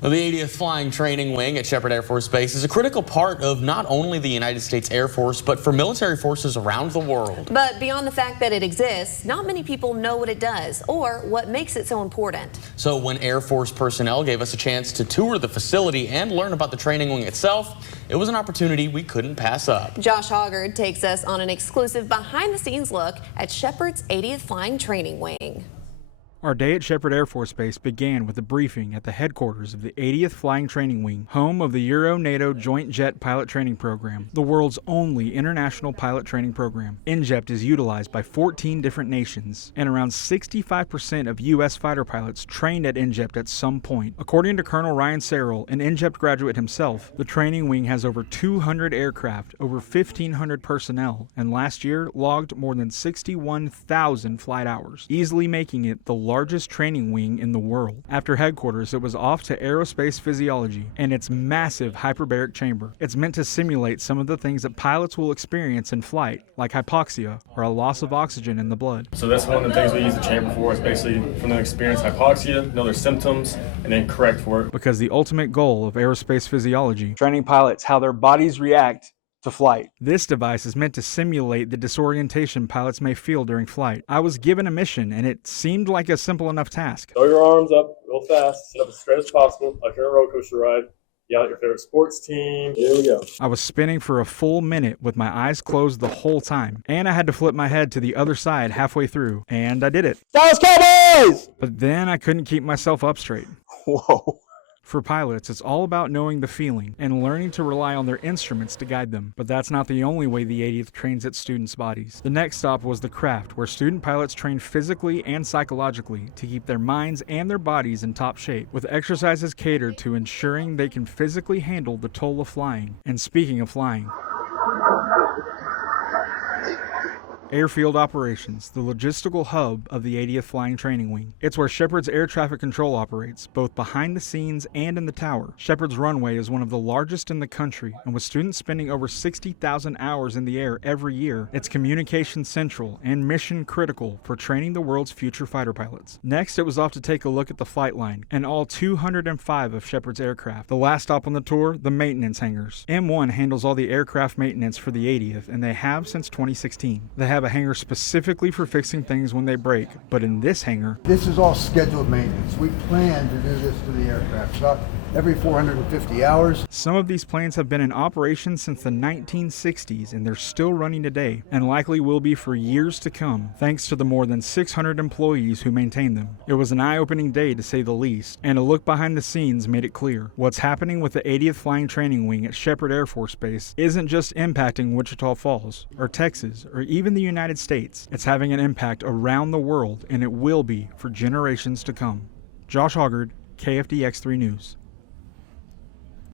Well, the 80th Flying Training Wing at Sheppard Air Force Base is a critical part of not only the United States Air Force, but for military forces around the world. But beyond the fact that it exists, not many people know what it does or what makes it so important. So when Air Force personnel gave us a chance to tour the facility and learn about the training wing itself, it was an opportunity we couldn't pass up. Josh Hoggard takes us on an exclusive behind-the-scenes look at Sheppard's 80th Flying Training Wing. Our day at Sheppard Air Force Base began with a briefing at the headquarters of the 80th Flying Training Wing, home of the Euro-NATO Joint Jet Pilot Training Program, the world's only international pilot training program. NJEPT is utilized by 14 different nations, and around 65% of U.S. fighter pilots trained at NJEPT at some point. According to Colonel Ryan Serrell, an NJEPT graduate himself, the training wing has over 200 aircraft, over 1,500 personnel, and last year logged more than 61,000 flight hours, easily making it the largest training wing in the world. After headquarters, it was off to aerospace physiology and its massive hyperbaric chamber. It's meant to simulate some of the things that pilots will experience in flight, like hypoxia or a loss of oxygen in the blood. So that's one of the things we use the chamber for, is basically from them experience hypoxia, know their symptoms, and then correct for it. Because the ultimate goal of aerospace physiology, training pilots how their bodies react to flight. This device is meant to simulate the disorientation pilots may feel during flight. I was given a mission, and it seemed like a simple enough task. Throw your arms up real fast, sit up as straight as possible, like you're on a roller coaster ride. Yell at your favorite sports team. Here we go. I was spinning for a full minute with my eyes closed the whole time, and I had to flip my head to the other side halfway through, and I did it. Dallas Cowboys! But then I couldn't keep myself up straight. Whoa. For pilots, it's all about knowing the feeling and learning to rely on their instruments to guide them. But that's not the only way the 80th trains its students' bodies. The next stop was the craft, where student pilots train physically and psychologically to keep their minds and their bodies in top shape, with exercises catered to ensuring they can physically handle the toll of flying. And speaking of flying, Airfield Operations, the logistical hub of the 80th Flying Training Wing. It's where Sheppard's air traffic control operates, both behind the scenes and in the tower. Sheppard's runway is one of the largest in the country, and with students spending over 60,000 hours in the air every year, it's communication central and mission critical for training the world's future fighter pilots. Next, it was off to take a look at the flight line and all 205 of Sheppard's aircraft. The last stop on the tour, the maintenance hangars. M1 handles all the aircraft maintenance for the 80th, and they have since 2016. They have a hangar specifically for fixing things when they break, but in this hangar, This is all scheduled maintenance. We plan to do this to the aircraft. About every 450 hours. Some of these planes have been in operation since the 1960s, and they're still running today, and likely will be for years to come, thanks to the more than 600 employees who maintain them. It was an eye-opening day, to say the least, and a look behind the scenes made it clear. What's happening with the 80th Flying Training Wing at Sheppard Air Force Base isn't just impacting Wichita Falls, or Texas, or even the United States. It's having an impact around the world, and it will be for generations to come. Josh Hoggard, KFDX3 News.